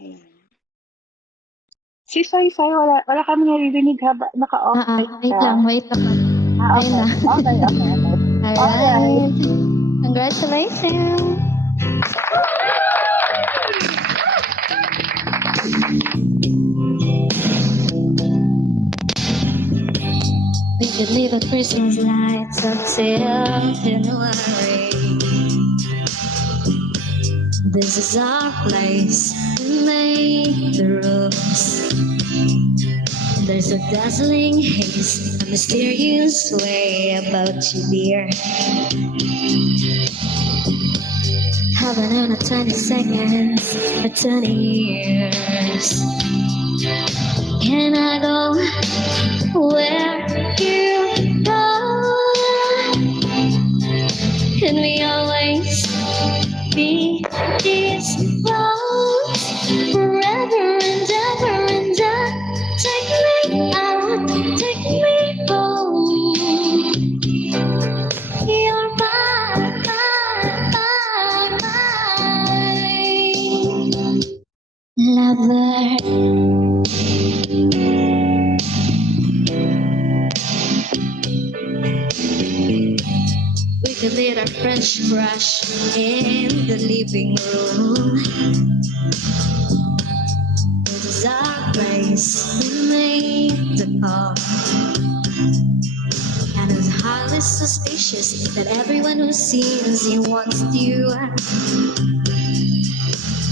Ayan. Si Soy Soy, wala kami naririnig haba naka-off mic Wait ka. lang, wait lang. Ayun Okay. na. Okay, okay, okay. Alright. Alright. Congratulations. We could leave the Christmas lights up till January. This is our place. We make the rules. There's a dazzling haze, a mysterious way about you, dear. Haven't known 20 seconds or 20 years. Can I go where you go? Can we always be these close forever and ever and ever? Take me out, take me home. You're mine, mine, mine, lover. We could lead our French brush in the living room. This is our place. We made the call. And it's highly suspicious that everyone who sees you wants you.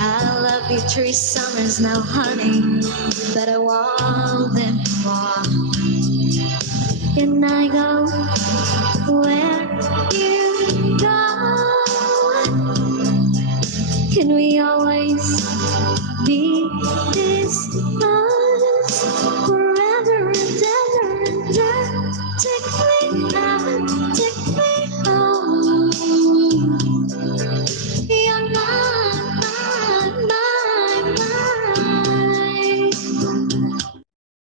I love you 3 summers now, honey, but I want them more. Can I go where you go? Can we always be this close forever and ever and ever? Take me out, take me home. You're mine, mine, mine, mine.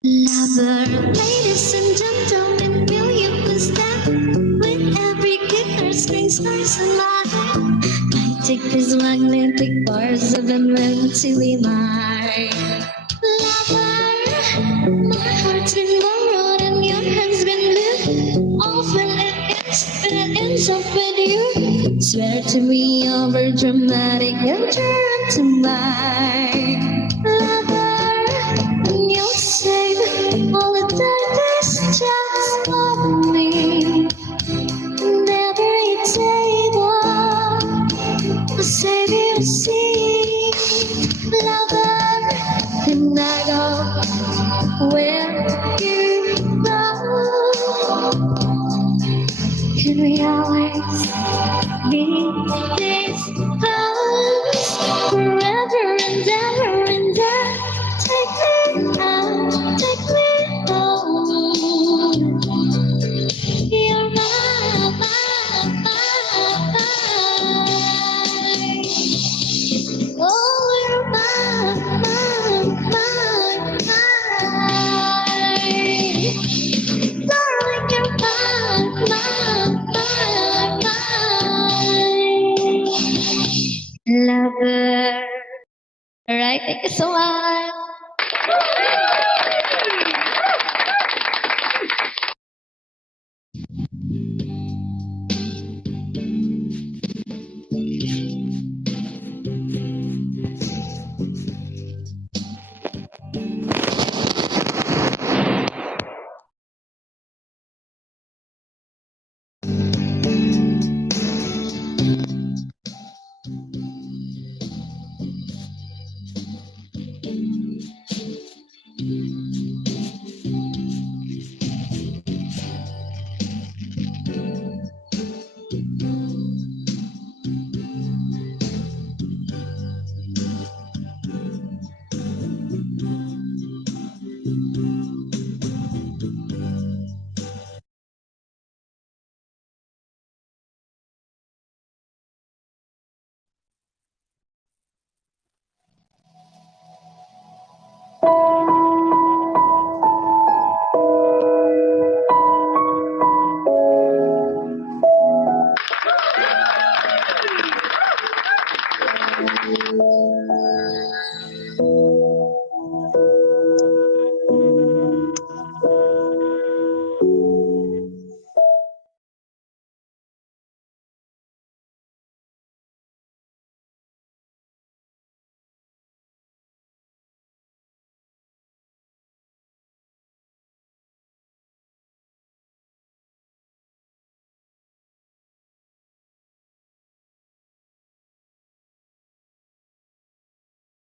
Lover, ladies and gentlemen, will you please stand with every kick or string stars in my hand? I take these magnetic bars of them meant to be mine. Lover, my heart's been borrowed and your hand's been lit. Often it ends up with you. Swear to me over dramatic and turn to mine. Lover, and you'll save all the darkest just for me. And every table will save you see. Lover, can I go where you go? Can we always be this close forever and ever and ever? Take me out, take me home. You're mine, mine, mine, mine. Oh, you're mine, mine, mine, mine. Darling, you're mine, mine, mine, mine. Lover. All right, thank you so much.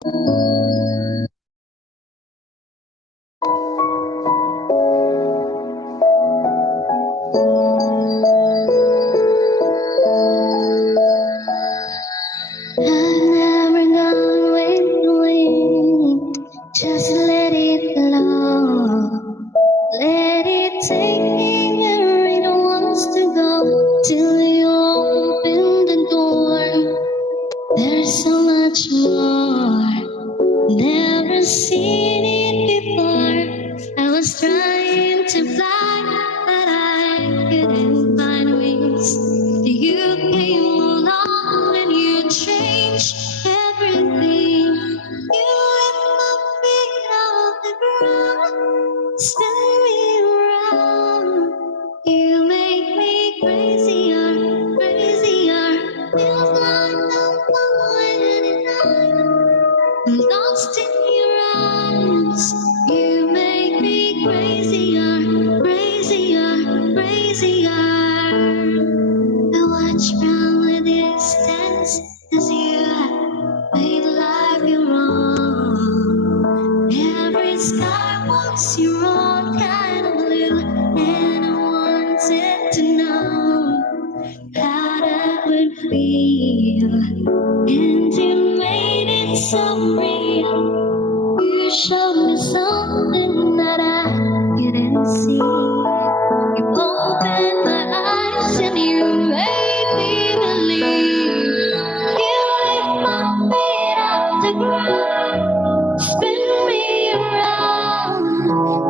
I've never gone waiting, just let it flow. Let it take me where it wants to go, till you open the door. There's so much more, never seen it before. I was trying to fly, but I couldn't find wings. You came along and you changed everything. You lift my feet off the ground, spin me around. You make me crazier, crazier. Feels like I'm falling in love, lost in your eyes. You make me crazier, crazier, crazier. I watch from a distance as you made life your own. Every sky wants your own kind of blue, and I wanted to know how that would feel. And you made it so real. You showed me something that I couldn't see. You opened my eyes and you made me believe. You lift my feet off the ground, spin me around.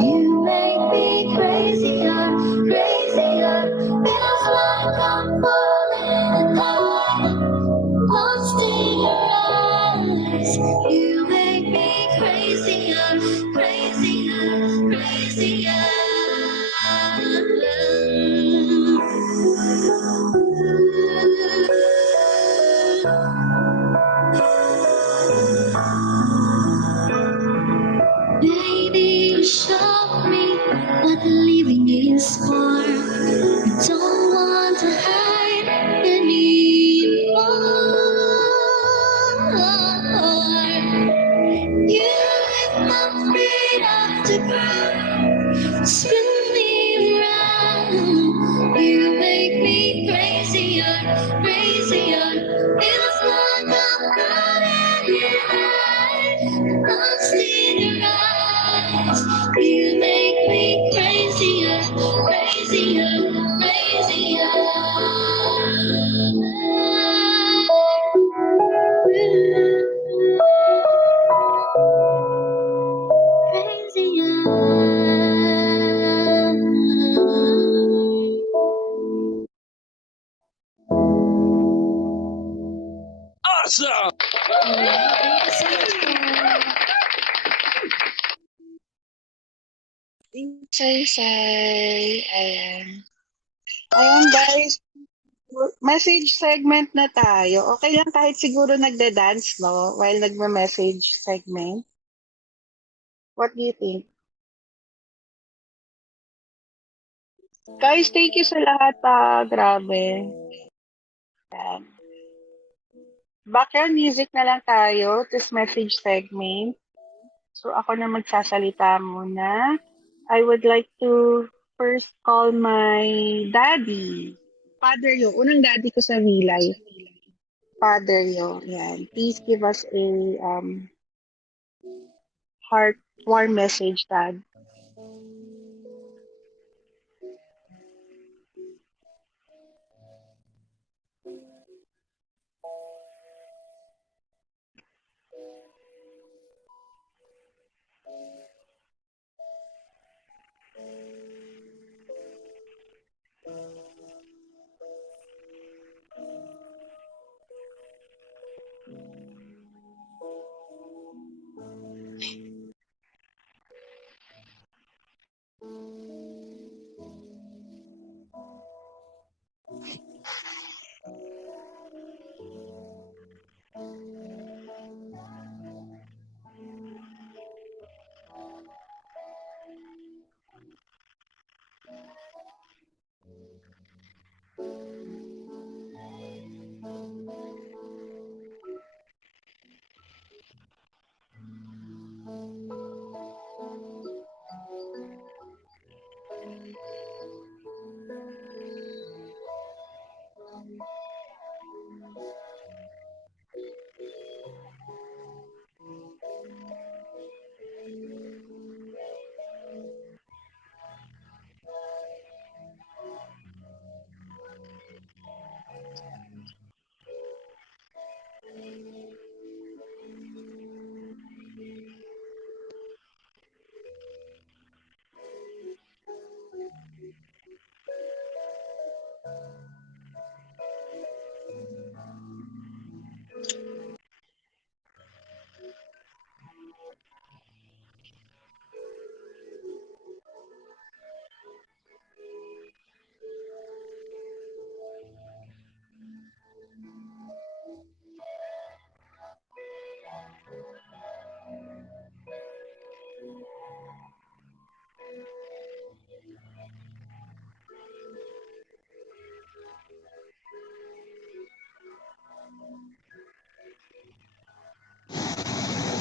You make me crazier, crazier. Feels like I'm falling in love, lost in your eyes. You make me crazier, crazier, crazier. Baby, you showed me what living is for. I don't want to hide anymore. You lift my feet off the ground, spin me around. You make me crazier, crazier. Feels like I'm caught in your eyes, lost in your eyes. You make me crazier, crazier, crazier. Awesome! Say. Ayan. Ayan guys, message segment na tayo. Okay lang kahit siguro nagda-dance, no? While nagme-message segment. What do you think? Guys, thank you sa lahat, grabe. Ayan. Background music na lang tayo, this message segment. So ako na magsasalita muna. I would like to first call my daddy. Father yo. Unang daddy ko sa Vilay. Father yo. Yan. Please give us a heart warm message, Dad.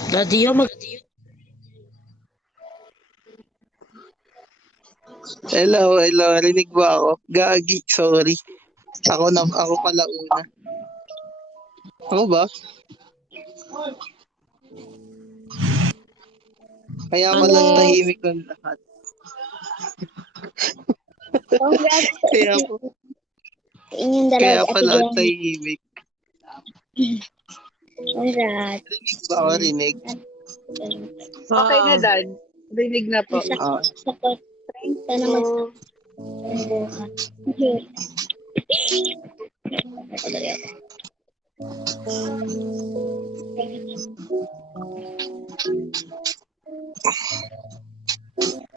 Radio mag... Hello, rinig ba ako? Gagi, sorry. Ako pala una. Ako ba? Kaya pala ang tahimik ng lahat. Congrats sa Kaya, inyong kaya dalawa, Ate pala ang Jen. tahimik. Congrats. Rinig ba ako? Rinig? Okay na, Dad. Rinig na po. Ah, Sakot. Thank Sana you. bukas. Madali ako.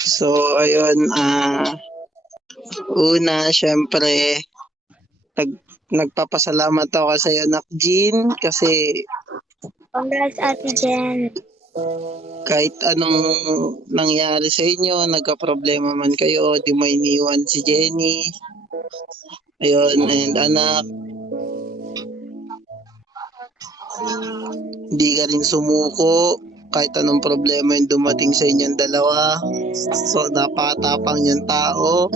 so, ayun. Una, syempre, nagpapasalamat ako sa iyo, Nak Jean, kasi Congrats, Ate Jen. kahit anong nangyari sa inyo, nagka-problema man kayo, di mo iniwan si Jenny. Ayun, and anak, hindi ka rin sumuko kahit anong problema yung dumating sa inyong dalawa. So, napakatapang yung tao.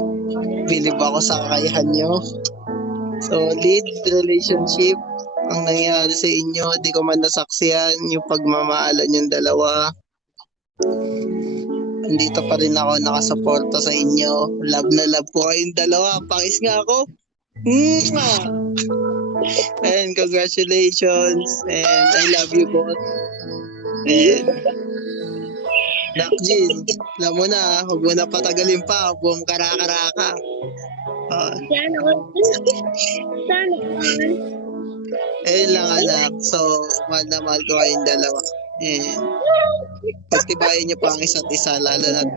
Bilib ako sa kakayahan nyo. Solid relationship ang nangyari sa inyo. Di ko man nasaksiyan yung pagmamahalan yung dalawa. Andito pa rin ako nakasuporta sa inyo. Love na love ko kayong dalawa. Pakis nga ako. Mwah! And congratulations. And I love you both. And Nak Jean, alam mo na, huwag mo na patagalin pa. Buong kara-karaka. Sana all. Sana all. Ayun lang anak. So, mahal na mahal ko kayong dalawa. And pagtibayan niyo pa ang isa't isa, lalo na't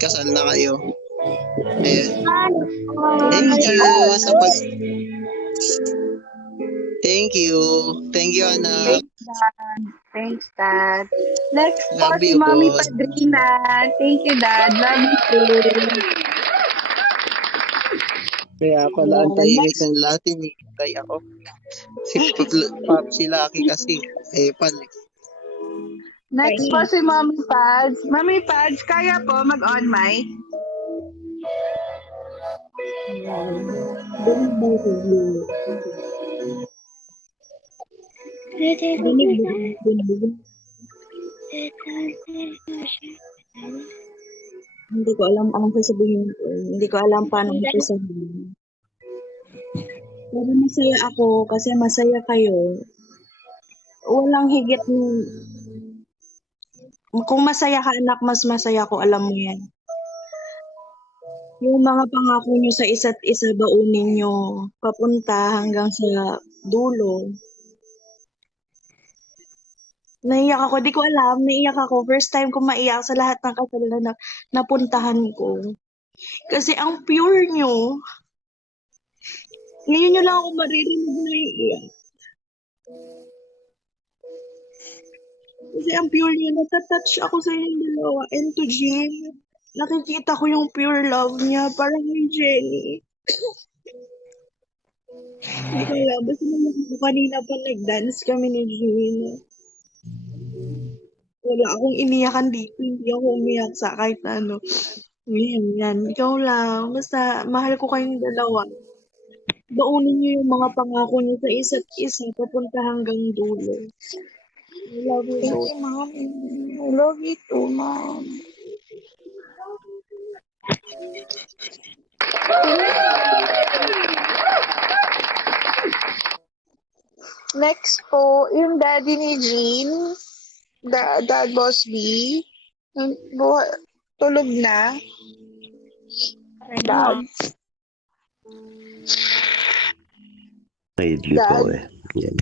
kasal na kayo. Ayun. Thank you sa pag... Thank you. Thank you, anak. Thanks, Dad. Next po Love si you, Mommy boss. Padrina. Thank you, Dad. Love you too. Kaya pala ang tahimik ng lahat, hinihintay ako. Si Lucky kasi, pal. Next po si Mommy Pads. Mommy Pads, kaya po mag-on mic? Hindi ko alam anong sasabihin ko. Hindi ko alam paano ito sabihin. Pero masaya ako kasi masaya kayo. Walang higit kung masaya ka anak, mas masaya ko, alam mo yan. Yung mga pangako nyo sa isa't isa, baunin nyo papunta hanggang sa dulo. Naiyak ako, di ko alam, naiyak ako. First time ko maiyak sa lahat ng kasalan na napuntahan ko. Kasi ang pure nyo, ngayon nyo lang ako maririnig na iiyak. Kasi ang pure nyo, natatouch ako sa inyong dalawa. And to Jen, nakikita ko yung pure love niya, parang kay Jenny. Hindi ko alam, basta naman ako kanina pa nag-dance kami ni Gina. Wala akong iniyakan dito, hindi ako umiyak sa kahit ano. Yan. Ikaw lang, basta mahal ko kayong dalawa. Baunin niyo yung mga pangako niyo sa isa't isa, papunta hanggang dulo. I love you Thank both. you, Mom. I love you too, Mom. Next po, yung daddy ni Jean, Dad Boss B, tulog na. Dad. Idly po eh. Yan.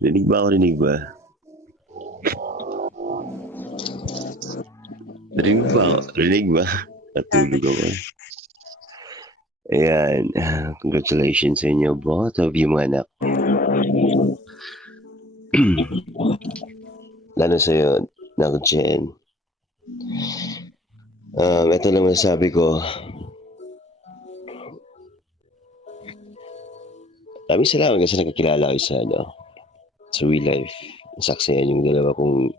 Rinig ba ako? Rinig ba? Rinig ba ako? Rinig ba? Natulog ako. Ayan. Congratulations sa inyo, both of you mga anak. Lalo sa'yo, Nak Jen. Ito lang masasabi ko. Maraming salamat kasi nakakilala kayo sa real life. Nasaksihan yung dalawa kong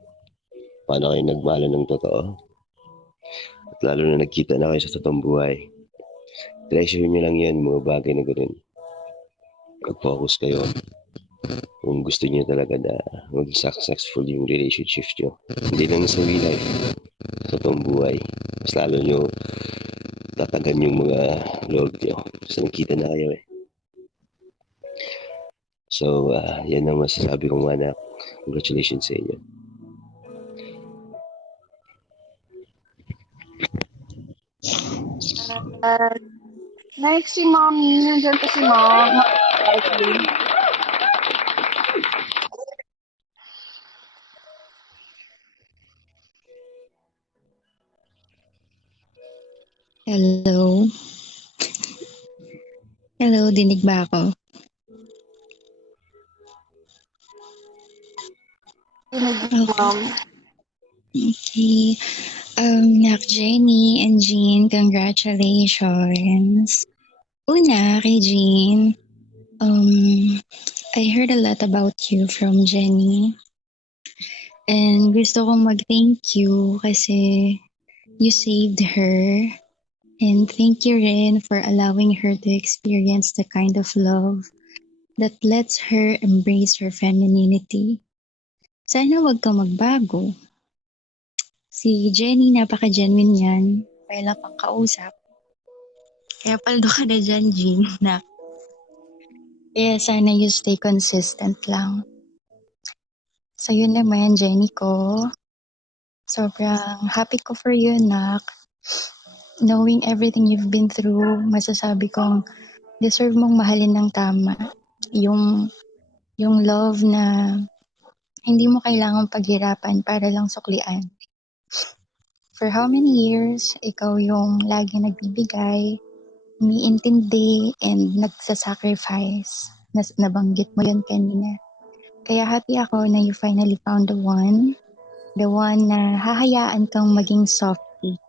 paano kayo nagmahalan ng totoo. At lalo na nagkita na kayo sa totoong buhay. Treasure nyo lang yan, mga bagay na ganoon. Mag-focus kayo kung gusto niyo talaga na maging successful yung relationship nyo. Hindi lang sa real life, sa totoong buhay. Mas lalo nyo tatagan yung mga loob nyo. Kasi nagkita na kayo eh. So, yan ang masasabi kong anak. Congratulations sa inyo. Next si Mommy. Nandiyan pa si Mom. Hello? Hello, dinig ba ako? Mom. Okay. Nak Jenny and Jean, congratulations. Una, kay Jean, I heard a lot about you from Jenny. And gusto kong mag-thank you kasi you saved her. And thank you rin for allowing her to experience the kind of love that lets her embrace her femininity. Sana wag ka magbago. Si Jenny, napaka-genuine yan. Kaya lang pang kausap. Kaya paldo ka na dyan, Jean. Na. Kaya sana you stay consistent lang. Sa'yo naman, Jenny ko. Sobrang happy ko for you, nak. Knowing everything you've been through, masasabi kong deserve mong mahalin ng tama. Yung love na hindi mo kailangang paghirapan para lang suklian. For how many years, ikaw yung lagi nagbibigay, umiintindi, and nagsasacrifice. Nabanggit mo yun kanina. Kaya happy ako na you finally found the one na hahayaan kang maging softie.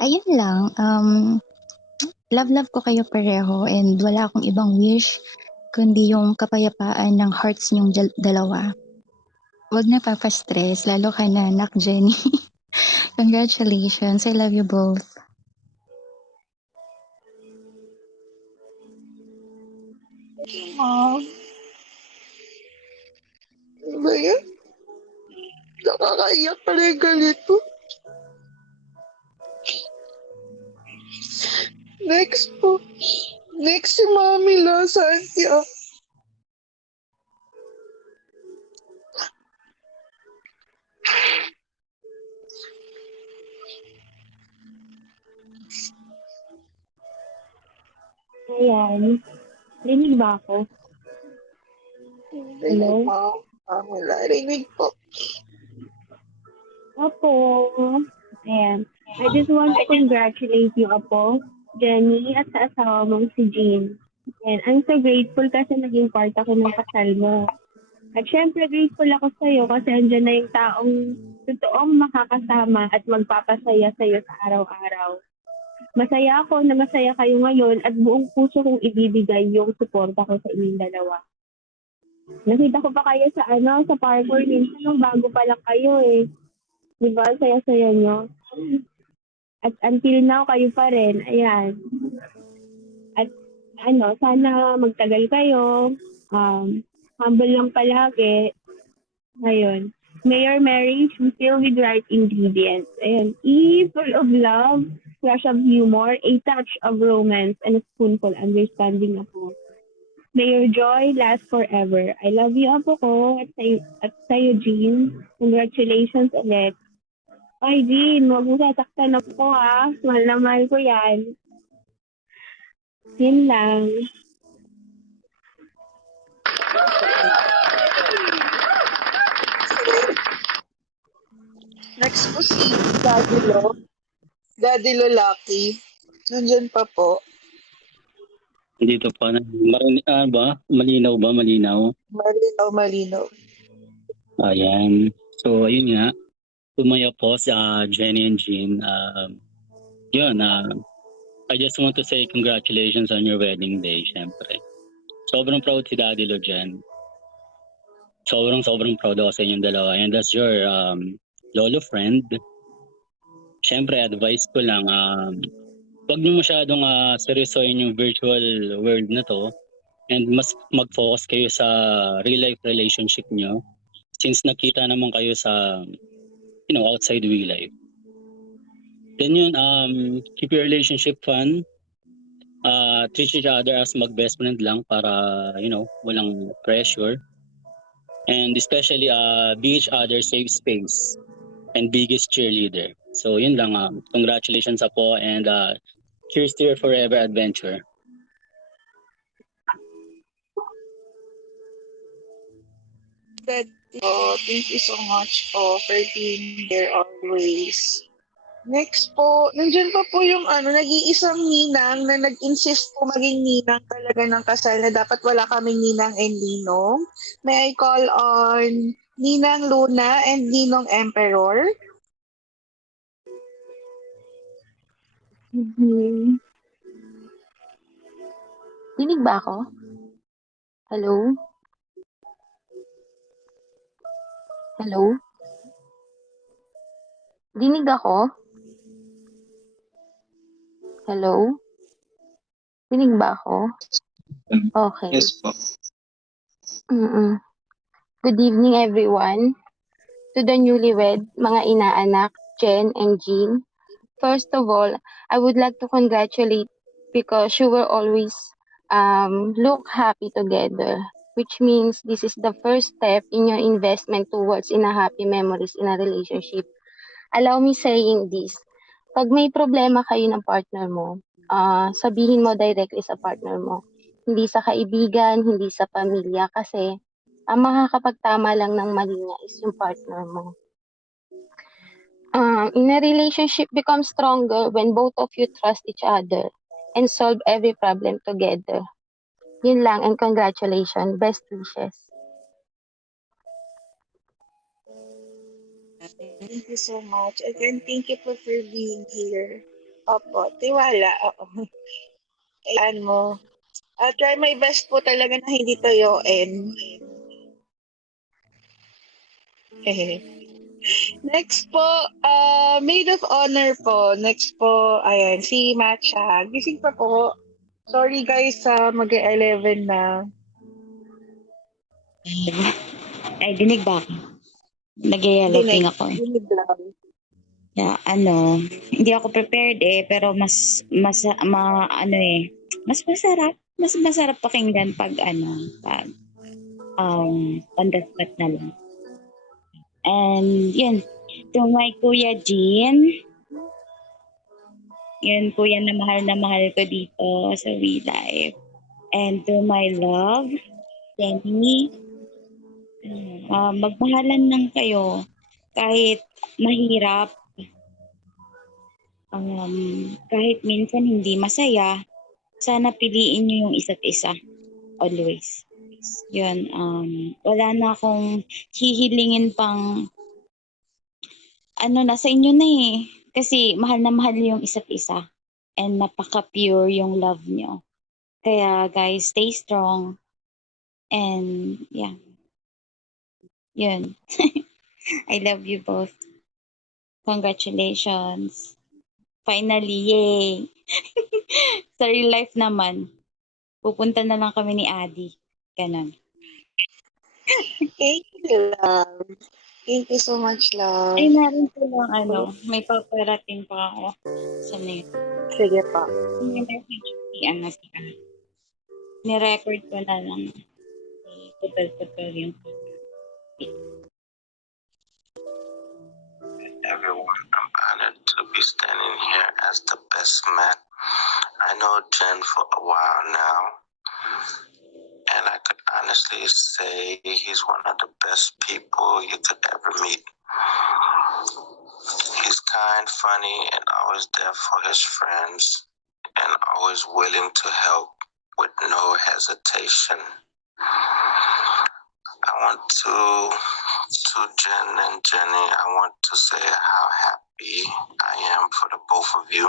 Ayun lang, love ko kayo pareho and wala akong ibang wish kundi yung kapayapaan ng hearts niyong dalawa. Huwag na papastress, lalo ka na, nak Jenny. Congratulations, I love you both. Mom. Ano ba yan? Nakakaiyak pala yung ganito. Next po. Next si Mami La Santia. Ayan. Rinig ba ako? Hello? Mom. Wala rinig po. Apo. Ayan. I just want to congratulate you, Apo, Jenny, at sa asawa mong si Jean. And I'm so grateful kasi naging part ako ng kasal mo. At syempre, grateful ako sa'yo kasi andyan na yung taong totoong makakasama at magpapasaya sa'yo sa araw-araw. Masaya ako na masaya kayo ngayon at buong puso kong ibibigay yung suporta ko sa inyong dalawa. Nakita ko pa kayo sa sa parkour minsan nung bago pa lang kayo eh. Di ba? Saya-saya nyo. At until now, kayo pa rin. Ayan. At sana magtagal kayo. Humble lang palagi. Ayun. May your marriage be filled with right ingredients. Ayan. Full of love, flash of humor, a touch of romance, and a spoonful understanding ako. May your joy last forever. I love you, Apo ko. At sa'yo, Jean. Congratulations ulit. Ay, Jean, huwag mo sasaktan ako, ha? Mahal na mahal ko yan. Yun lang. Next po si Daddy Lo Lucky. Nandyan pa po. Dito pa na malinaw ba? Malinaw. Malinaw. Ayan. So ayun nga. Tumaya po sa Jenny and Jean. I just want to say congratulations on your wedding day, syempre. Sobrang proud si Daddy Lo, Jen. Sobrang proud ako sa inyong dalawa. And as your lolo friend, syempre advice ko lang, huwag niyo masyadong seryosohin yung virtual world na to, and mas mag-focus kayo sa real life relationship niyo since nakita naman kayo sa outside real life. Then yun, keep your relationship fun. Treat each other as mag-best friend lang para, walang pressure. And especially, be each other's safe space and biggest cheerleader. So yun lang, congratulations po, and cheers to your forever adventure. Daddy po, thank you so much po for being there always. Next po, nandiyan pa po yung nag-iisang ninang na nag-insist po maging ninang talaga ng kasal na dapat wala kaming ninang and ninong. May I call on Ninang Luna and Ninong Emperor? Dinig ba ako? Hello? Hello? Dinig ako? Hello? Dinig ba ako? Okay. Yes po. Good evening, everyone. To the newlywed, mga inaanak, Jen and Jean. First of all, I would like to congratulate because you were always look happy together, which means this is the first step in your investment towards in a happy memories in a relationship. Allow me saying this. Pag may problema kayo ng partner mo, sabihin mo directly sa partner mo. Hindi sa kaibigan, hindi sa pamilya kasi ang makakapagtama lang ng mali niya is yung partner mo. In a relationship becomes stronger when both of you trust each other and solve every problem together. Yun lang, and congratulations. Best wishes. Thank you so much. Again, thank you po for being here. Opo, tiwala. Oo. Ayan mo. Try my best po talaga na hindi toyoin. Next po, maid of honor po. Next po, ayan, si Matcha. Gising pa po. Sorry guys, mag-11 na. Ay, dinig ba ako? Nag-yellow ping ako eh. Dinig lang. Yeah, hindi ako prepared pero mas masarap pakinggan pag on the spot na lang. And yun, to my Kuya Jean, yun kuya na mahal ko dito sa We Life. And to my love, Jenny, magmahalan lang kayo kahit mahirap, kahit minsan hindi masaya, sana piliin nyo yung isa't isa always. Yun, wala na akong hihilingin pang nasa inyo na kasi mahal na mahal yung isa't isa and napaka-pure yung love nyo. Kaya guys, stay strong and yeah. Yun. I love you both. Congratulations. Finally, yay! Sa real life naman, pupunta na lang kami ni Adi. Ganon. Thank you, love. Thank you so much, love. Ay, narin ko lang, may paparating pa ako sa net. Sige pa. May message si ni-record ko na lang. Putol-putol yung everyone. I'm honored to be standing here as the best man. I know Jen for a while now, and I could honestly say he's one of the best people you could ever meet. He's kind, funny, and always there for his friends, and always willing to help with no hesitation. I want to Jen and Jenny, I want to say how happy I am for the both of you.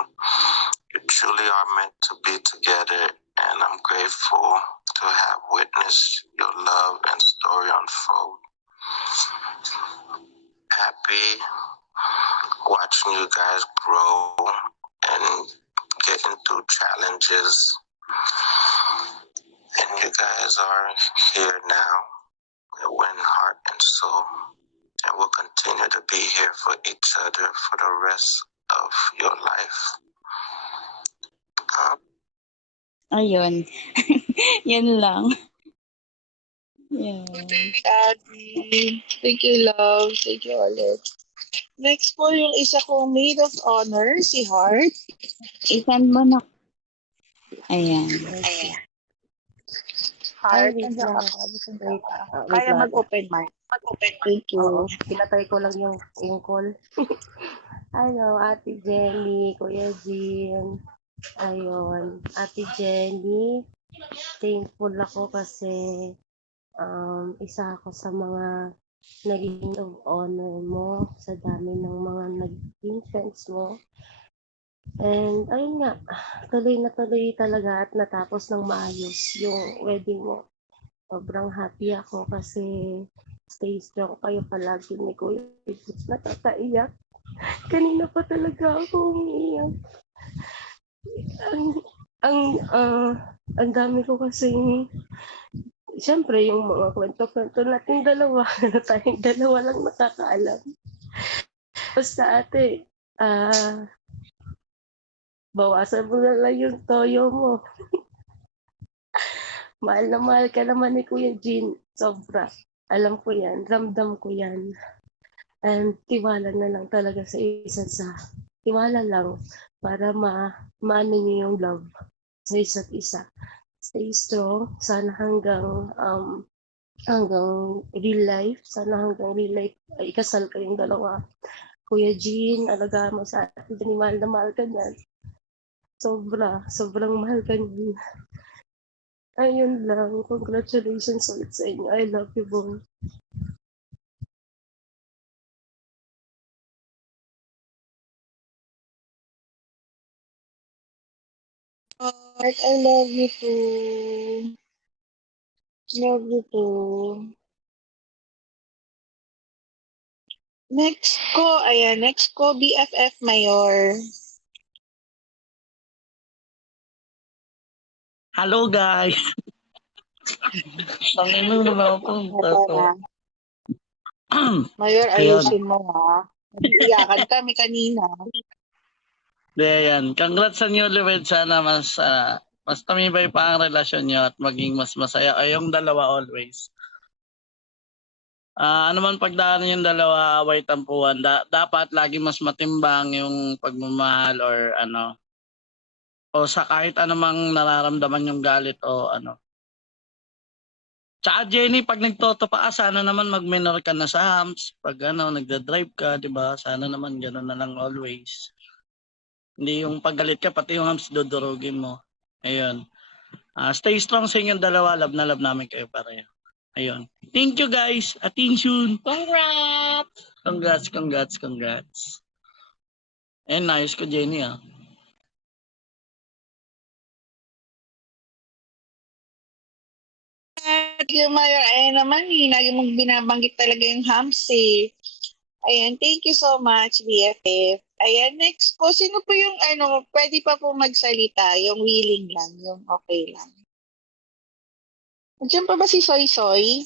You truly are meant to be together, and I'm grateful to have witnessed your love and story unfold. Happy watching you guys grow and getting through challenges. And you guys are here now with heart and soul. And we'll continue to be here for each other for the rest of your life. Ayun. Yan lang. Yan. Daddy. Thank you, love. Thank you ulit. Next po yung isa kong maid of honor, si Heart. I-send mo na. Ayan. Heart, wait nandiyan ka lang. pa. Wait, wait Kaya lang. mag-open mic. Thank Oo, you. pinatay ko lang yung call. Ano, Ate Jenny, Kuya Jean. Ayun, Ate Jenny, thankful ako kasi isa ako sa mga naging of honor mo sa dami ng mga naging friends mo. And ayun nga, tuloy na tuloy talaga at natapos ng maayos yung wedding mo. Sobrang happy ako kasi stay strong kayo palagi ni Kuya. Nakakaiyak. Kanina pa talaga ako umiiyak. Ang dami ko kasi, siyempre yung mga kwento-kwento natin dalawa, tayong dalawa lang nakakaalam. Basta ate, bawasan mo na lang yung toyo mo. Mahal na mahal ka naman ni Kuya Jean. Sobra. Alam ko yan. Ramdam ko yan. And tiwala na lang talaga sa tiwala lang para maano niyo yung love sa isa't isa. Stay strong. Sana hanggang real life. Sana hanggang real life ay ikasal kayong dalawa. Kuya Jean, alagaan mo sa atin. Mahal na mahal ka niyan. Sobrang mahal ka niyan. Ayun lang. Congratulations ulit sa inyo. I love you both. Heart, I love you too. Love you too. Next ko, BFF Mayor. Hello guys. Tangino naman ako. Mayor, ayusin mo ha. Nag-iiyakan kami kanina. Yan. Congrats sa newlywed. Sana mas tumibay pa ang relasyon nyo at maging mas masaya kayong dalawa always. Ano man pagdaan yung dalawa, away tampuhan, dapat lagi mas matimbang yung pagmamahal or ano. O sa kahit anumang nararamdaman yung galit o ano. Tsaka Jenny, pag nagtoto pa ka, sana naman mag-minor ka na sa hams. Pag nagda-drive ka, di ba? Sana naman gano'n na lang always. Hindi yung paggalit ka, pati yung hams dudurugin mo. Ayun. Stay strong sa inyong dalawa. Love na love namin kayo pareho. Ayun. Thank you guys. Attention. Congrats! Congrats. And nice ko Jenny Yung Mayor, ayan naman lagi mong binabanggit talaga yung hams eh. Ayan, thank you so much, BFF. Ayan, next po, sino po yung pwede pa po magsalita, yung willing lang, yung okay lang. Nandiyan pa ba si Soy Soy?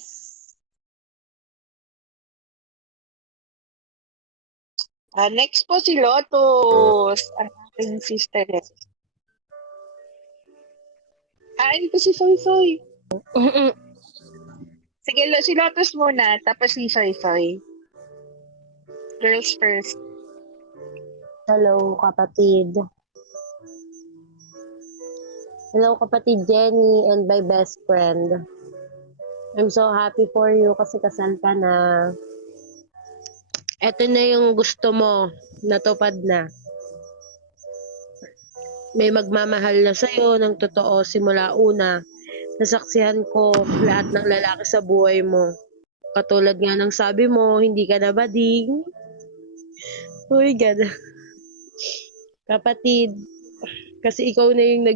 Next po si Lotus, ang aking sister. Hindi po si Soy Soy. Sige, si Lotus muna, tapos si Soy Soy. Girls first. Hello, kapatid. Hello, kapatid Jenny and my best friend. I'm so happy for you kasi kasal ka na. Ito na yung gusto mo, natupad na. May magmamahal na sa'yo ng totoo simula una. Nasaksihan ko lahat ng lalaki sa buhay mo. Katulad nga ng sabi mo, hindi ka na bading. Uy, ganda. Kapatid, kasi ikaw yung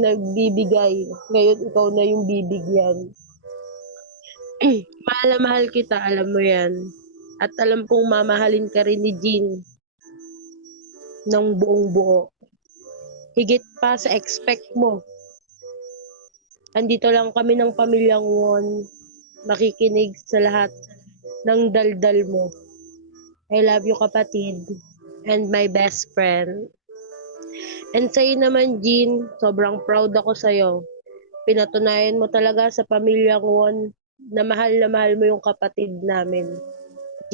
nagbibigay. Ngayon, ikaw na yung bibigyan. Mahal na mahal kita, alam mo yan. At alam kong mamahalin ka rin ni Jean. ng buong buo. Higit pa sa expect mo. Andito lang kami ng pamilyang Won, makikinig sa lahat ng daldal mo. I love you, kapatid, and my best friend. And sa'yo naman, Jean, sobrang proud ako sa'yo. Pinatunayan mo talaga sa pamilyang Won na mahal mo yung kapatid namin.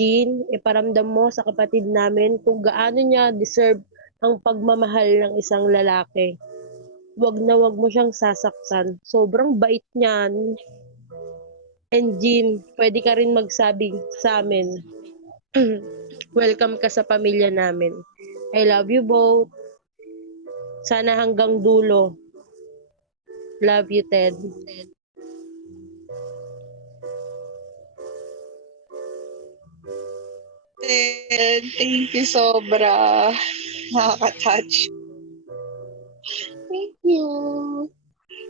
Jean, iparamdam mo sa kapatid namin kung gaano niya deserve ang pagmamahal ng isang lalaki. Wag na wag mo siyang sasaktan. Sobrang bait niyan. And Jean, pwede ka rin magsabi sa amin. Welcome ka sa pamilya namin. I love you both. Sana hanggang dulo. Love you, Ted. Ted, thank you sobra. Nakaka-touch. Thank you.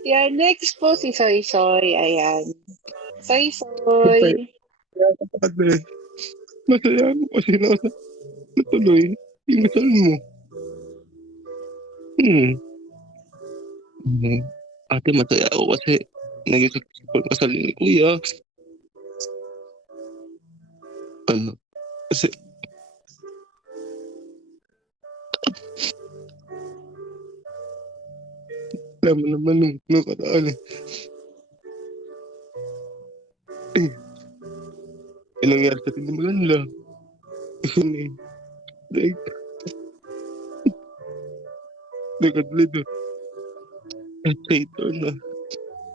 Yeah, next po si Soy Soy. Ayan. Soy Soy. Ate, masaya ako kasi natuloy yung kasal mo. Ate, masaya ako kasi naging successful kasal ni Kuya. Kasi alam mo naman nung nakaraan nangyari sa atin na maganda. Nagkatulad kasi ito na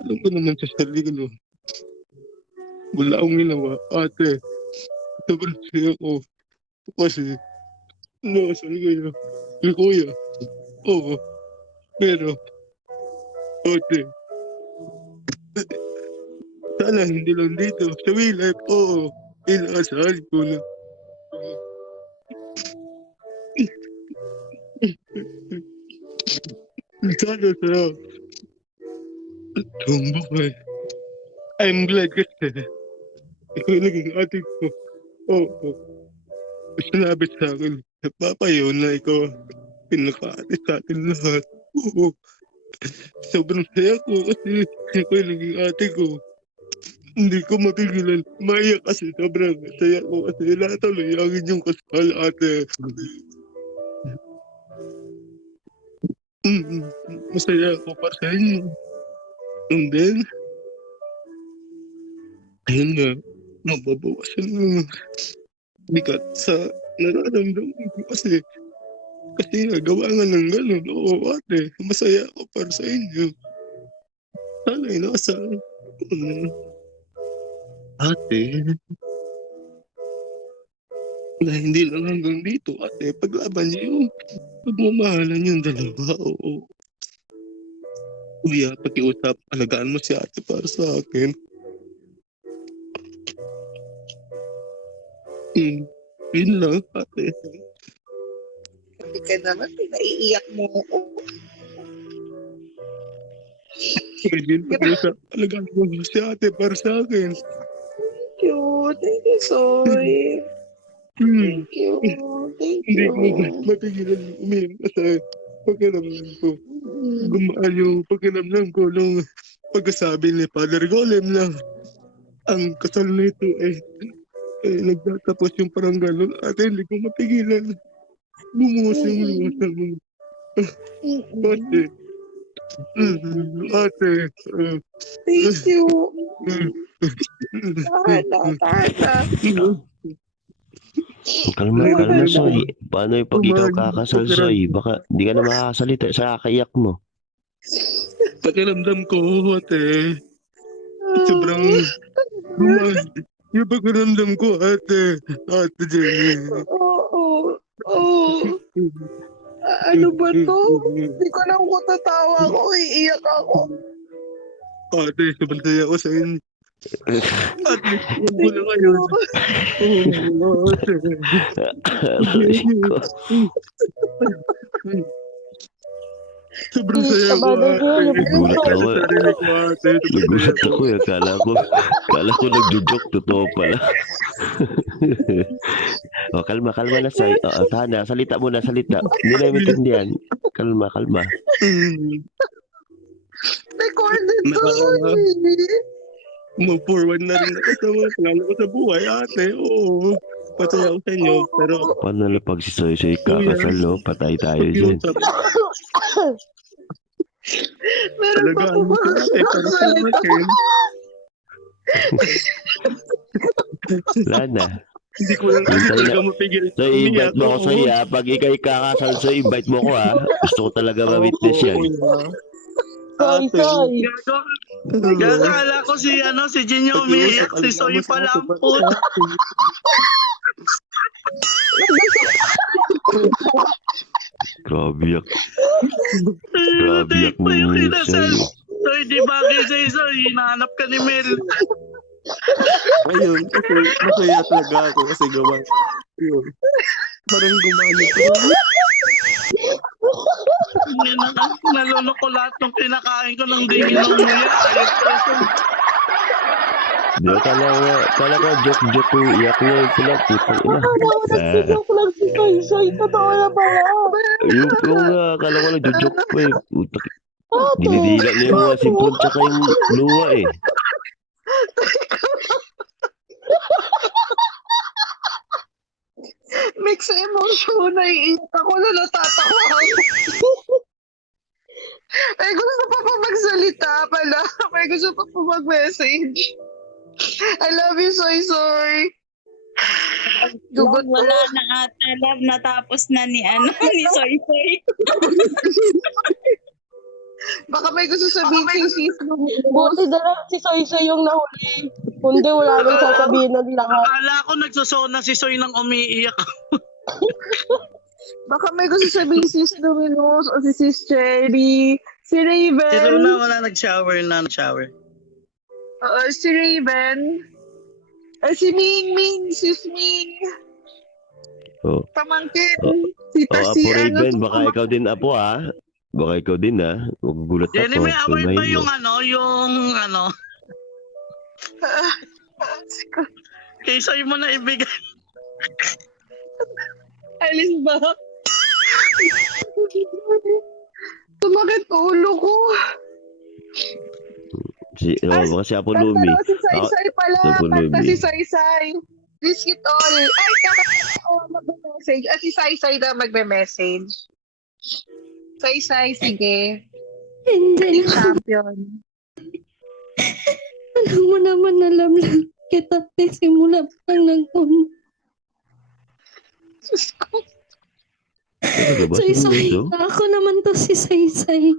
alam ko naman sa sarili ko wala akong ginawa. Ate, sobrang siya ko kasi nakasal kayo kay Kuya. Oo, pero ate, sana hindi lang dito sa William. Oo, inaasahan ko na sana sa buhay. I'm glad kasi ikaw naging ate ko. Oo, sinabi sa akin Papa yun na ikaw pinaka-ate sa atin lahat. Oo, sobrang saya ko kasi ikaw yung naging ate ko. Hindi ko mapigilan. Maiyak kasi sobrang saya ko kasi natuloy ang inyong kasal, ate. Masaya ako para sa inyo. And then, ayun nga, mababawasan ng bigat sa nararamdaman ko kasi gawa nga ng gano'n. Oo, ate, masaya ako para sa inyo. Sana'y nasa ate, na hindi lang hanggang dito, ate, paglaban niyo yung pagmamahalan yung dalawa. Oo. Kuya, pakiusap, alagaan mo si ate para sa akin. Yun lang, ate. Hindi ka naman, pinaiiyak mo ako. Pwede, pakiusap, alagaan mo si ate para sa akin. Thank you, Soy. Thank you. Hindi ko matigilan umiyak kasi pakiramdam ko. Gumaan yung pakiramdam ko nung pagkasabi ni Father Golem na ang kasal nito nagtatapos yung parang gano'n. Ate, hindi ko matigilan. Bumuhos yung luha mo. Ate. Thank you. Tata. Kalma, Soy. Paano yung pag ikaw kakasal, Soy? Baka di ka na makakasalita sa kakaiyak mo. Pakiramdam ko, ate. Sobrang yung pakiramdam ko, ate. Ate Jenny. Oo. Ano ba to? Hindi ko lang ko tatawa ko. Iiyak ako. Ate, sobrang saya ko sa inyo. Ate, huwag mo na kayo. Oo, ate. Sobrang saya ko, ate. Nagulat ako. Akala ko nagjo-joke. Totoo pala. O, kalma na, Soy. O, Hana, salita muna, salita. Hindi na maintindihan. Kalma. Recorded to, Move forward na rin ako sa mga plano ko sa buhay, ate. Oo. Pasaya ako sa inyo. Pero, Paano na pag si Soy kakasal, no? Patay tayo dyan. meron pa talaga, po ano ba ko, ate. Pero sa akin, Wala na. hindi ko lang kasi talaga mapigil. So, invite mo ako, Soy, ha? Pag ikay kakasal, Soy, invite mo ko, ha? Gusto ko talaga ma-witness yan. Soy. Gagala ko si Jin yung umiiyak, si Soy pala ang puto. Grabe yak. Grabe yak mo yung yun, kinasal. Soy. Soy, di bagay sa'yo, Soy. Hinahanap ka ni Mel. Ayun, kasi masaya talaga ako kasi gawa. Yun. Parang gumano ko. Nalunok ko lahat ng kinakain ko ng di inumuya. Ayos ko, Soy. Di, kala ko joke yung iyak niya yung pula, putang ina. Nagsijoke lang si Soy. Totoo na pala. Yung kala ko lang joke ko eh. Putak. Dinidila niya yung mga sipon tsaka yung luwa eh. Mixed emotion. Naiiyak ako na natatawa ako. Ay, gusto pa po magsalita pala. Ay, gusto pa po mag-message. I love you, Soy. Gugot ko. Wala na ata, love. Natapos na ni Soy. Baka may gusto sabihin si sis mo. Buti na lang si Soy yung nahuli. Kundi wala nang sasabihin ng lahat. Akala ko nagsosona si Soy nang umiiyak. Baka may gusto sabihin si sis Luminous o si sis Cherry. Si Raven. Si Luna wala nag-shower. Si Raven. Si Ming. Sis Ming. Oh. Pamangkin. Si Apo Raven, baka ikaw din, Apo, ha? Baka ikaw din, ha? Magugulat ako. Jenny, may award ba Kalmahin mo. yung kay Soy mo na ibigay. Alis ba? Tumakit ulo ko. Baka si Apo Lumi. Pero si Saysay pala. Apo Kanta Lumi. si Saysay. Risk it all. Ay, magbe-message. Si Saysay na magbe-message. Saysay, sige. Hindi. Champion. Alam mo naman na love kita. Simula pa lang nag-on. Diyos ko. Talaga ba? Saysay. Seryoso? Ako naman to si Saysay.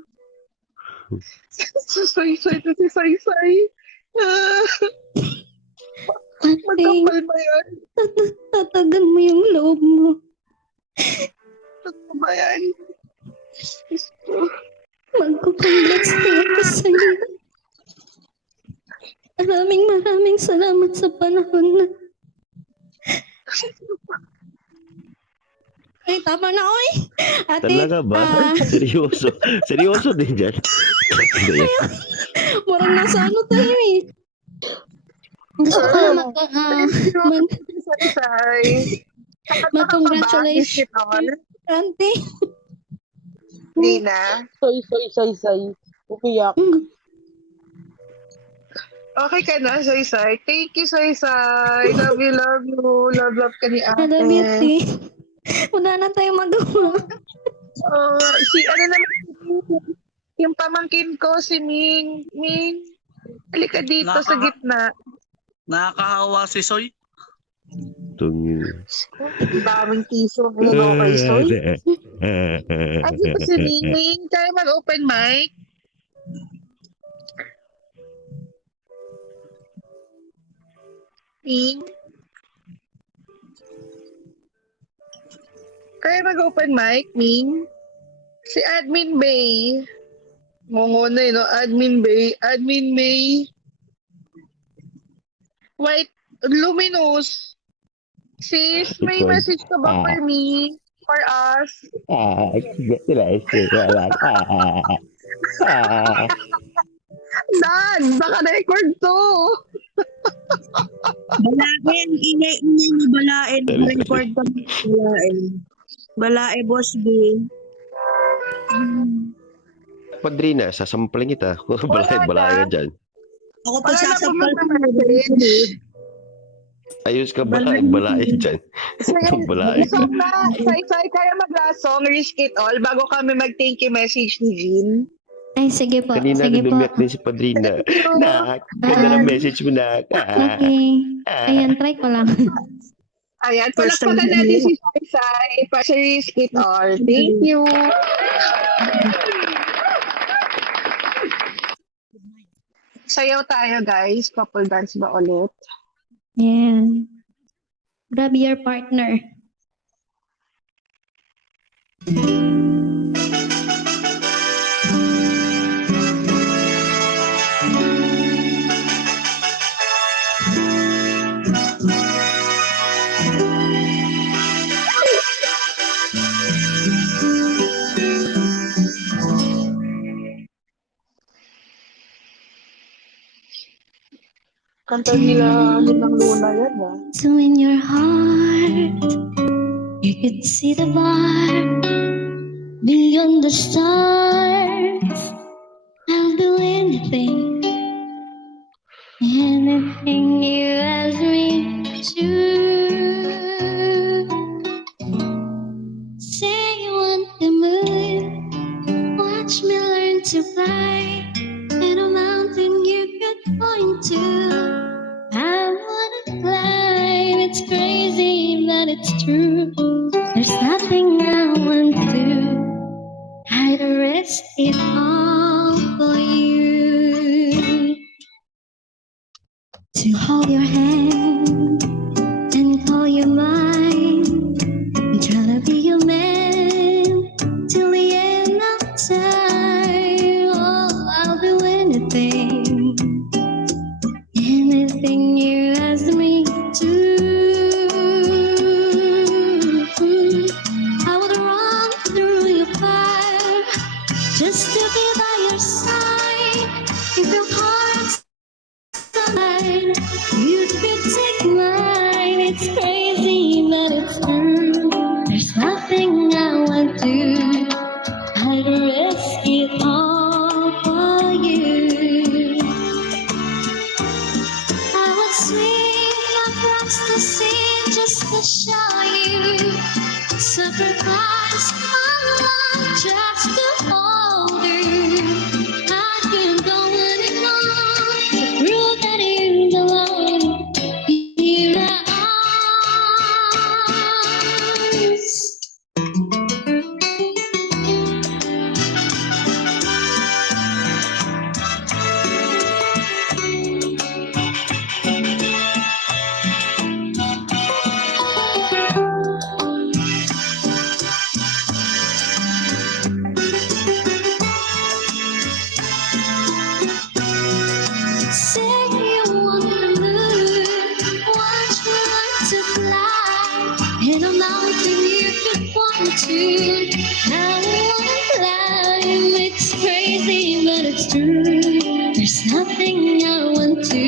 Si Saysay. Magkapal ba yan? Tatagan mo yung loob mo. Totoo ba yan? Magkukongrats na ako sa'yo. Maraming salamat sa panahon na. Ay, tama na, oy! Ate, Talaga ba? Seryoso? Seryoso din dyan? Murang nasa tayo eh. Gusto ko mag-congratulations. Auntie. Hindi na. Soy. Upiyak. Okay ka na, Saysay. Thank you, Saysay. Love you. Love ka ni ate. I love you, tea. Wala na tayong magawa. Naman, yung pamangkin ko, si Ming. Halika dito sa gitna. Nakakahawa si Soy. Tungin. Daming tiso. Ano kay Soy? Ay, dito si Ming. Kaya mag-open mic? Ming? Kaya mag-open mic, Ming? Si Admin Bay. Ngongona no? Admin Bay. White, Luminous. Sis, may message ka ba for me? For us? Dan, baka record to. Balain, ingay-ingay ni Balain. Sorry, Record sorry. kami ni Balain. Balae, Boss B. Padrina, sasampaling kita. Wala Balay ka na. dyan. Ako Wala na po pagsasampal ko. mag-message. Ayos ka Balay. balay dyan. So yun, Balay ka. song na, Sai kaya mag-last song, Risk It All, bago kami mag-thank you message ni Jean. Ay, sige po. Kanina Sige po. dumiyak din si Padrina. Thank you. Nak, ganda ng message mo, Nak. Okay. Ayan, try ko lang. Ayan, First time palakpakan na natin niyo. si Sai para sa Risk It All. Thank you. Sayaw tayo, guys. Couple dance ba ulit? Yan. Grab your partner. Kanta nila Ninang Luna yan, ah. So in your heart, you could see the bar beyond the stars. I'll do anything, anything you ask me to. Say you want the moon, watch me learn to fly, and a mountain you could point to. I wanna climb, it's crazy, but it's true. There's nothing I want to. I'd risk it all for you. To hold your hand and call you mine. I'm trying to be your man till the end of time. Oh, I'll do anything, anything you ask me to. I would run through your fire just to be by your side. If your heart's mine, you could take mine. It's crazy, but it's true. There's nothing I won't do. I'd risk it all for you. I would swim across the sea just to show you. Sacrifice my life just to hold you. I can go anymore to prove that you belong. Here I arms. Say you want the moon, watch me learn to fly, in a mountain you could point to. I wanna climb, it's crazy, but it's true. There's nothing I want to.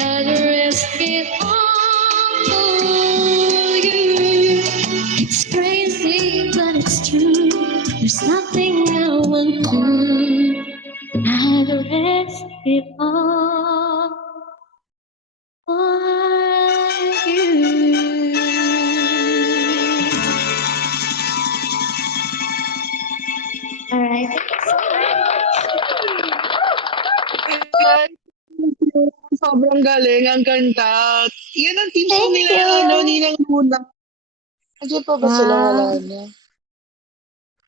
I'd risk it all for you. It's crazy, but it's true. There's nothing I want to. I'd risk it all for you. Alright, thank you so much. Sobrang galing ang kanta. Yan ang team song Thank nila, you. Ninang Luna. Nandiyan pa ba sila? Wala na.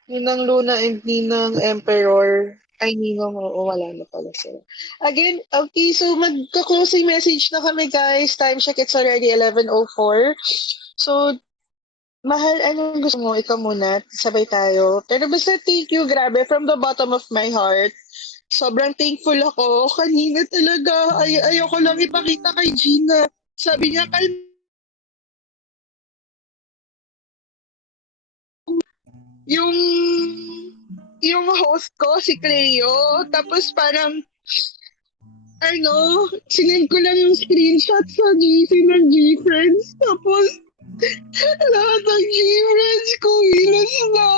Ninang Luna and Ninang Emperor. Ay, Ninong, oo, wala na pala sila. Again, okay, so magka-closing message na kami, guys. Time check, it's already 11:04. So, Mahal, anong gusto mo? Ikaw muna. Sabay tayo. Pero basta thank you, grabe. From the bottom of my heart. Sobrang thankful ako. Kanina talaga. Ayoko lang ipakita kay Gina. Sabi niya, yung yung host ko, si Cleo. Tapos parang Sinend ko lang yung screenshot sa GC ng G-Friends. Tapos, lahat ng G-Friends ko hilas na.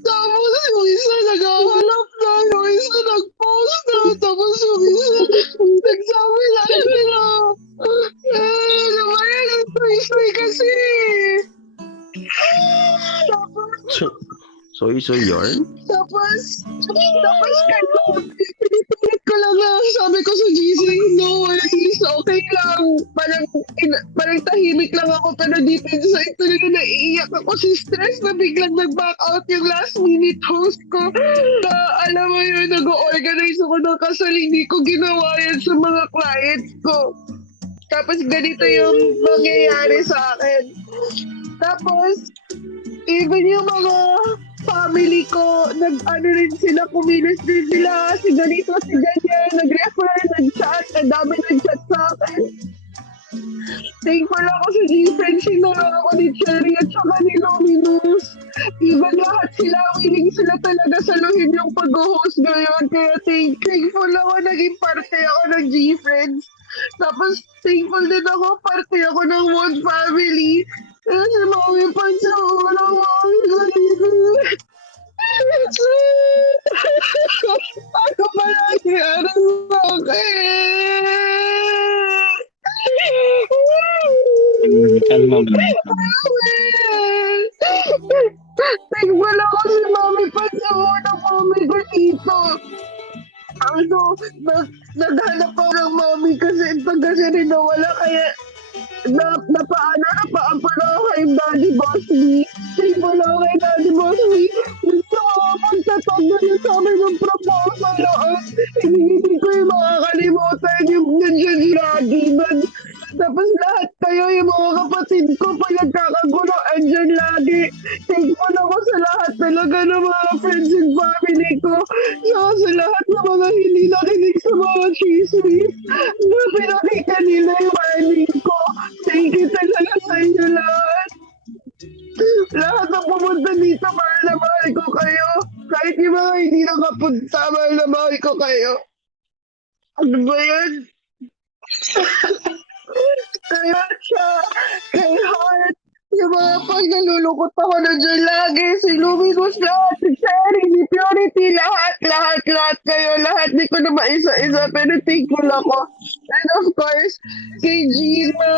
Tapos yung isa naghahanap na, yung isa nag-post na, tapos yung isa nagsabi na sila. Naman yan, soy kasi. Tapos, Soy yarn? tapos pinipilit ko lang na sabi ko sa GC, no worries, okay lang. Parang tahimik lang ako, pero deep inside talaga naiiyak ako sa stress na biglang nag-back out yung last minute host ko. Na alam mo yun, nag-organize ako ng kasal, hindi ko ginawa yan sa mga clients ko. Tapos ganito yung mangyayari sa akin. Tapos, even yung mga family ko, nag-ano rin sila, kumilos din sila, si ganito, si ganyan, nag-refer, nag-chat, ang dami nag-chat sa akin. Thankful ako sa G-Friends, sinara ako ni Cherry at saka ni Luminous. Even lahat sila, willing sila talaga saluhin yung pag-host ngayon, kaya thankful ako, naging parte ako ng G-Friends. Tapos, thankful din ako, parte ako ng One Family. Kasi mami pa siya, walang mami ganito. Ano ba nangyari sa akin? Kalma mo lang. Thankful ako si mami pa siya, walang mami ganito. Naghanap ako ng mami kasi rin nawala, kaya napaan pa na ako kay Daddy Boss B. Thankful ako kay Daddy Boss B. Gusto ko magtatag na niya sa amin ng proposal noon. Hindi ko yung makakalimutan yung nandiyan si Daddy. Tapos lahat kayo, yung mga kapatid ko, pag nagkakagulo, andyan lagi. Thankful ako sa lahat talaga ng mga friends and family ko. Saka sa lahat ng mga hindi nakinig sa mga chismis na pinakita nila yung warning ko. Thank you talaga sa inyo lahat. Lahat ng pumunta dito, mahal na mahal ko kayo. Kahit yung mga hindi nakapunta, mahal na mahal ko kayo. Ano ba yan? Kaya siya, kay Heart, yung mga pag nalulukot ako na dyan lagi, si Luminous lahat, si Cherry, si Purity, lahat kayo, lahat, di ko na maisa-isa, pero thankful ako. And of course, kay Gina,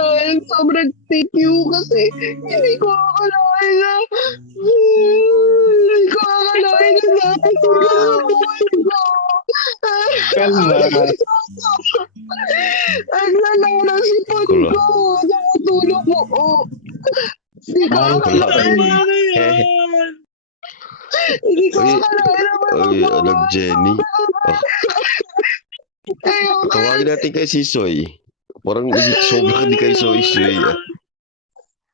sobrang thank you kasi hindi ko akalain na natin sa buhay ko. Kalma. Ang lalala si Pon ko, nakatulog ko. Hindi ko akalain. Hindi ko akalain na Anak Jenny. Tawagin natin kay si Soy. Parang sobra ka di kay Soy.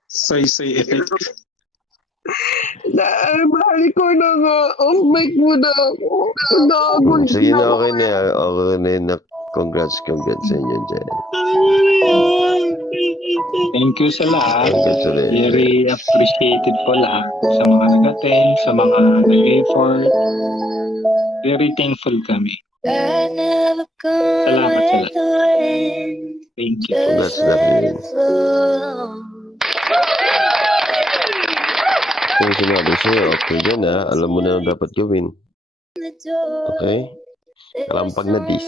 Soy effect. Mahal ko na nga. Off mic muna ako. Nagagol Sige na, okay na. Okay na yun. Congrats sa inyo, Jenny. Thank you sa lahat. Congrats ulit. Very appreciated po lahat sa mga nag-attend, sa mga nag-effort. Very thankful kami. Salamat sa lahat. Thank you. Congrats na rin. Kung sinabi sa'yo, okay dyan ha. Alam mo na ang dapat gawin. Okay? Kalampag na dis.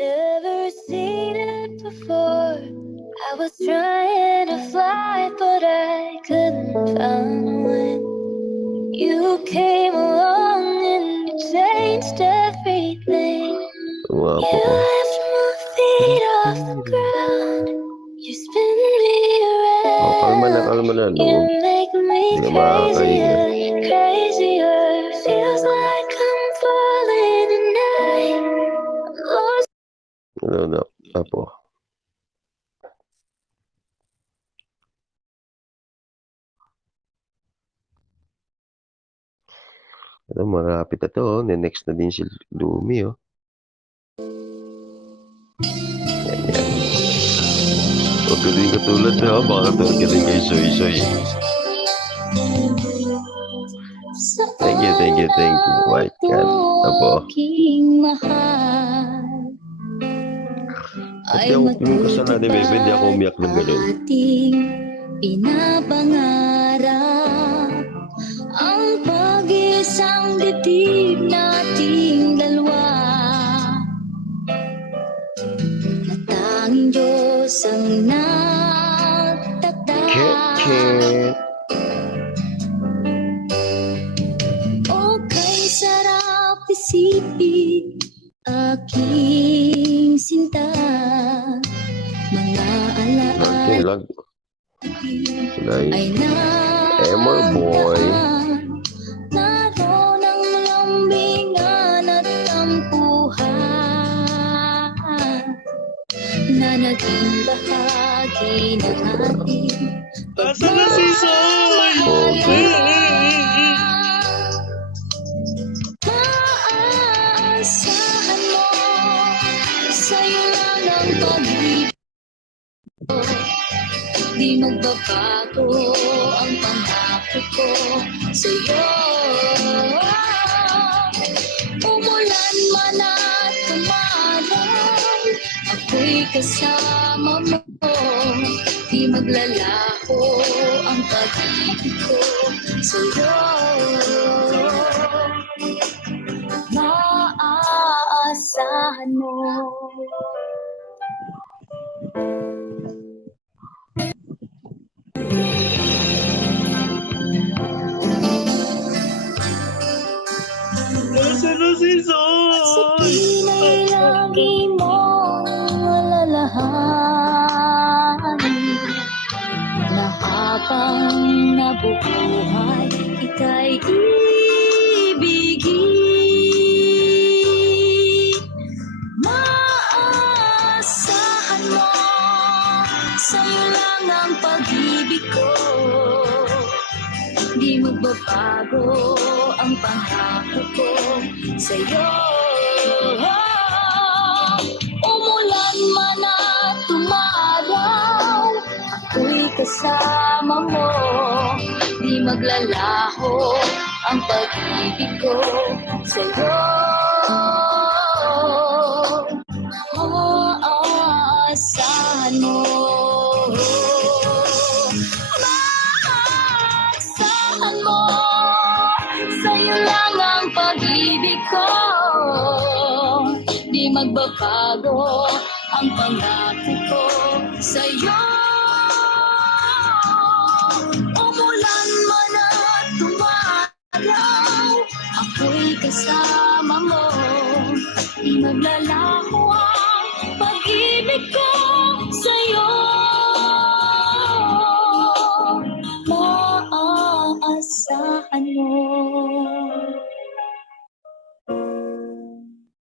Never seen it before. I was trying to fly, but I couldn't find one. You came along and you changed everything. Wow. You left my feet off the ground. You spin me around. Kalma na. You make me Hindi makakahinga. crazier. Feels like I'm falling tonight. Lost. No. Apo. Marapit na to. Next na din si Lumi, oh. Yan. Huwag ka din katulad na, oh. Baka katulad ka din kay Soy. Thank you. Thank you. White Cat. Apo. Aking mahal Ba't di ako, yung kasal natin, baby, hindi ako umiyak ng ganun. ating pinapangarap ang pag-isang dibdib nating dalawa na tanging Diyos ang nagtatag. Kit. O kay sarap isipin aking sinta, mga Okay, alaala lag. Sulay. ay Emmer boy. naroon ang lambingan at tampuhan na naging bahagi ng ating Asa na si Soy? Maaasahan mo, sa'yo lang ang pag-ibig ko. Di magbabago ang pangako ko sa'yo. Umulan man at umaraw, ako'y kasama mo. Di maglalaho ang pag-ibig ko sa'yo. Maaasahan mo. Asa na si Sa Soy? pinay lagi mong alalahanin na habang nabubuhay ika'y ibigin. Maaasahan mo, sa'yo lang ang pag-ibig ko. Di magbabago ang pangako ko sa'yo. Umulan man at tumaraw, ako'y kasama mo. Di maglalaho ang pag-ibig ko sa'yo. Maaasahan mo. Maaasahan mo, sa'yo lang ang pag-ibig ko. Di magbabago ang pangako ko sa'yo. Umulan man at tumaraw, ako'y kasama mo. Di maglalaho ang pag-ibig ko sa'yo.